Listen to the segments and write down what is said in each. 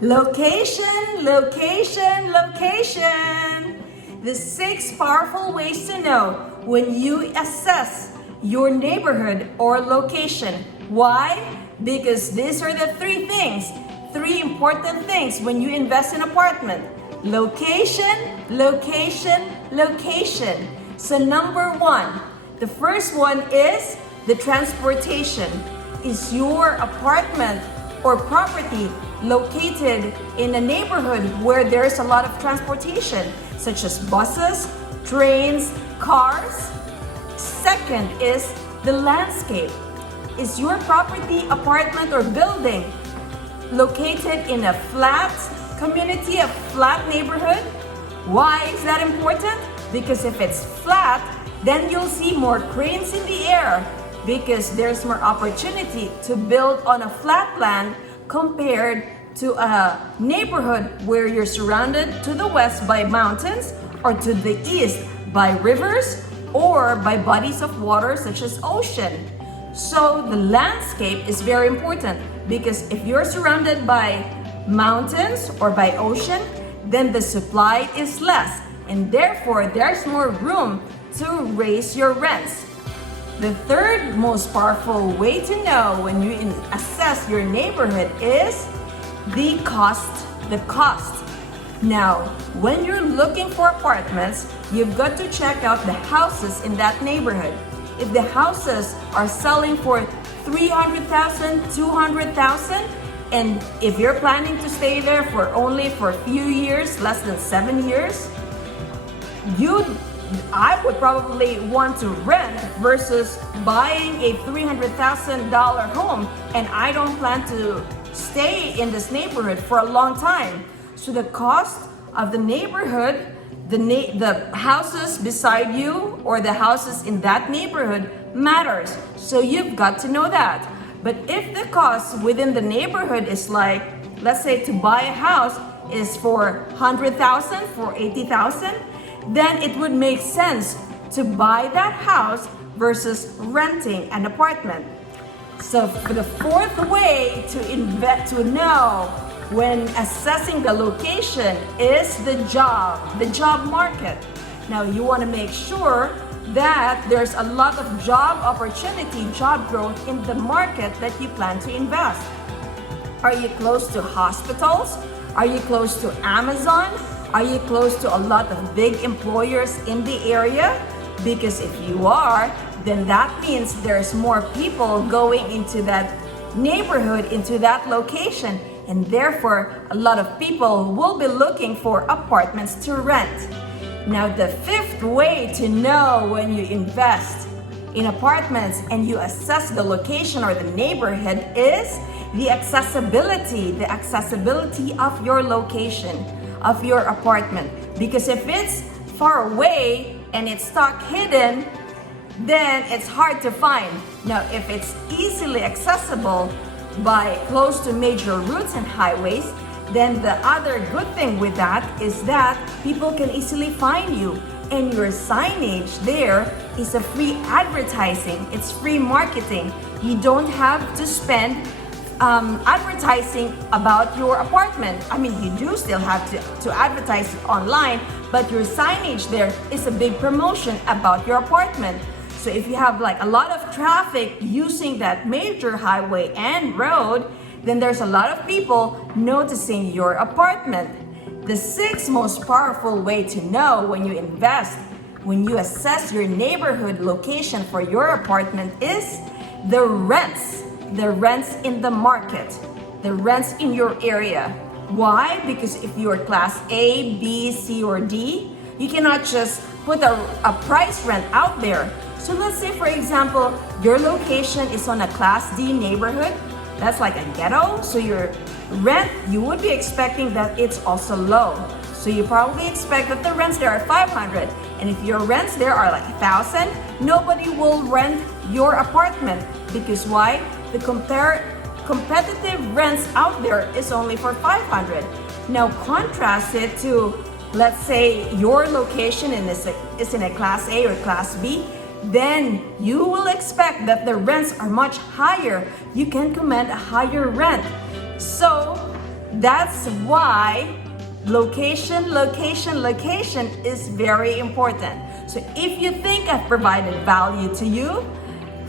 Location, location, location. The 6 powerful ways to know when you assess your neighborhood or location. Why? Because these are the 3 things, 3 important things when you invest in apartment. Location, location, location. So number 1, the first one is the transportation. Is your apartment or property located in a neighborhood where there's a lot of transportation, such as buses, trains, cars? Second is the landscape. Is your property, apartment, or building located in a flat community, a flat neighborhood? Why is that important? Because if it's flat, then you'll see more cranes in the air because there's more opportunity to build on a flat land compared to a neighborhood where you're surrounded to the west by mountains or to the east by rivers or by bodies of water such as ocean. So the landscape is very important because if you're surrounded by mountains or by ocean, then the supply is less and therefore there's more room to raise your rents. The third most powerful way to know when you assess your neighborhood is the cost. Now, when you're looking for apartments, you've got to check out the houses in that neighborhood. If the houses are selling for $300,000, $200,000, and if you're planning to stay there for only for a few years, less than 7 years, I would probably want to rent versus buying a $300,000 home, and I don't plan to stay in this neighborhood for a long time. So the cost of the neighborhood, the houses beside you or the houses in that neighborhood matters. So you've got to know that. But if the cost within the neighborhood is like, let's say to buy a house is for $100,000, for $80,000, then it would make sense to buy that house versus renting an apartment. So for the fourth way to know when assessing the location is the job market. Now you want to make sure that there's a lot of job opportunity, job growth in the market that you plan to invest. Are you close to hospitals? Are you close to Amazon? Are you close to a lot of big employers in the area? Because if you are, then that means there's more people going into that neighborhood, into that location, and therefore a lot of people will be looking for apartments to rent. Now the fifth way to know when you invest in apartments and you assess the location or the neighborhood is the accessibility of your location, of your apartment. Because if it's far away and it's stuck hidden, then it's hard to find. Now, if it's easily accessible by close to major routes and highways, then the other good thing with that is that people can easily find you, and your signage there is a free advertising. It's free marketing. You don't have to spend advertising about your apartment. I mean, you do still have to advertise it online, but your signage there is a big promotion about your apartment. So if you have like a lot of traffic using that major highway and road, then there's a lot of people noticing your apartment. The sixth most powerful way to know when you invest, when you assess your neighborhood location for your apartment is the rents. The rents in the market, the rents in your area. Why? Because if you're class A, B, C, or D, you cannot just put a price rent out there. So let's say, for example, your location is on a class D neighborhood. That's like a ghetto. So your rent, you would be expecting that it's also low. So you probably expect that the rents there are 500. And if your rents there are like 1,000, nobody will rent your apartment. Because why? The competitive rents out there is only for 500. Now contrast it to, let's say your location is in a class A or class B, then you will expect that the rents are much higher. You can command a higher rent. So That's why location is very important. So if you think I've provided value to you,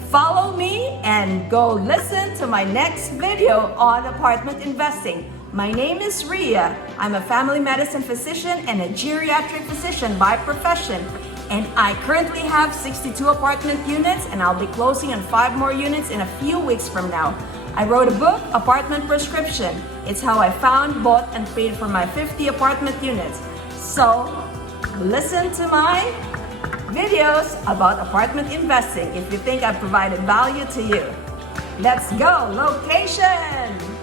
follow me and go listen to my next video on apartment investing. My name is Rhea. I'm a family medicine physician and a geriatric physician by profession. And I currently have 62 apartment units, and I'll be closing on 5 more units in a few weeks from now. I wrote a book, Apartment Prescription. It's how I found, bought, and paid for my 50 apartment units. So listen to my videos about apartment investing if you think I've provided value to you. Let's go, location!